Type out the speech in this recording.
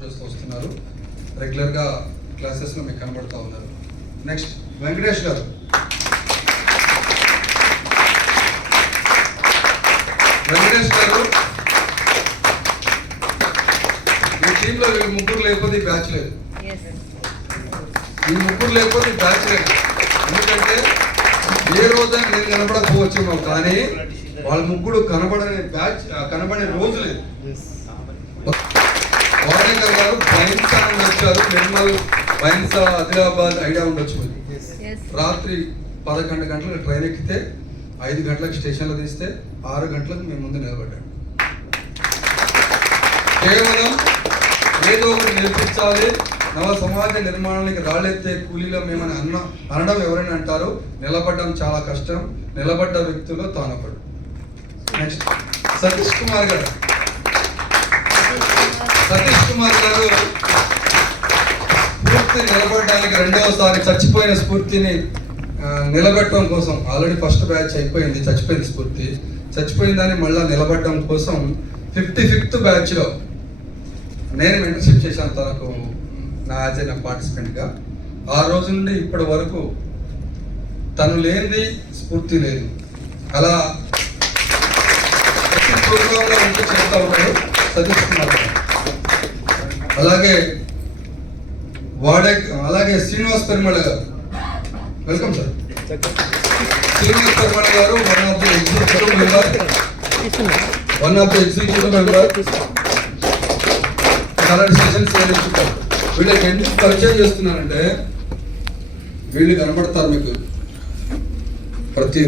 Support చేస్తూ వస్తున్నారు. రెగ్యులర్గా క్లాసెస్లో మీకు కనబడుతూ ఉన్నారు. నెక్స్ట్ వెంకటేష్ గారు. వెంకటేష్ గారు ఈ టీంలో వీళ్ళు ముగ్గురు లేకపోతే ఈ బ్యాచ్ లేదు. ఈ ముగ్గురు లేకపోతే ఈ బ్యాచ్ లేదు. ఎందుకంటే ఏ రోజైనా నేను కనపడకపోవచ్చేమో, కానీ వాళ్ళ ముగ్గురు కనబడని బ్యాచ్, కనబడే రోజు లేదు. వాడేకర్ గారు బైన్సా నుండి వచ్చారు. నిర్మల్, బైన్సా, ఆదిలాబాద్ ఐడియా ఉండొచ్చు. రాత్రి 11 గంటలకు ట్రైన్ ఎక్కితే 5 గంటలకు స్టేషన్లో తీస్తే 6 గంటలకు మేము ముందు నిలబడ్డాడు. కేవలం ఏదో ఒకటి నేర్పించాలి, నవ సమాజ నిర్మాణానికి రాళ్ళెత్తే కూలీలో మేమని అనడం ఎవరైనా అంటారు. నిలబడ్డం చాలా కష్టం. నిలబడ్డ వ్యక్తుల్లో తానొకడు. నెక్స్ట్ సతీష్ కుమార్ గారు. సతీష్ కుమార్ గారు స్ఫూర్తి నిలబడడానికి రెండవసారి చచ్చిపోయిన స్ఫూర్తిని నిలబెట్టడం కోసం, ఆల్రెడీ ఫస్ట్ బ్యాచ్ అయిపోయింది, చచ్చిపోయింది స్ఫూర్తి. చచ్చిపోయిందని మళ్ళీ నిలబడడం కోసం 55th బ్యాచ్లో నేను మెంటర్షిప్ చేశాను తనకు, నా యాజ్ ఏ పార్టిసిపెంట్గా. ఆ రోజు నుండి ఇప్పటి వరకు తను లేనిది స్ఫూర్తి లేదు. అలా ప్రతి ప్రోగ్రాంలో ఉంటూ చేస్తూ ఉంటాడు సతీష్ కుమార్ గారు. అలాగే శ్రీనివాస్ పెరుమళ గారు. Welcome sir. శ్రీనివాస్ పెరుమళ గారు one of the executive member. చాలా డిసిషన్స్ చేయించుకుంటారు. వీళ్ళకి ఎందుకు పరిచయం చేస్తున్నారంటే, వీళ్ళు కనబడతారు మీకు ప్రతి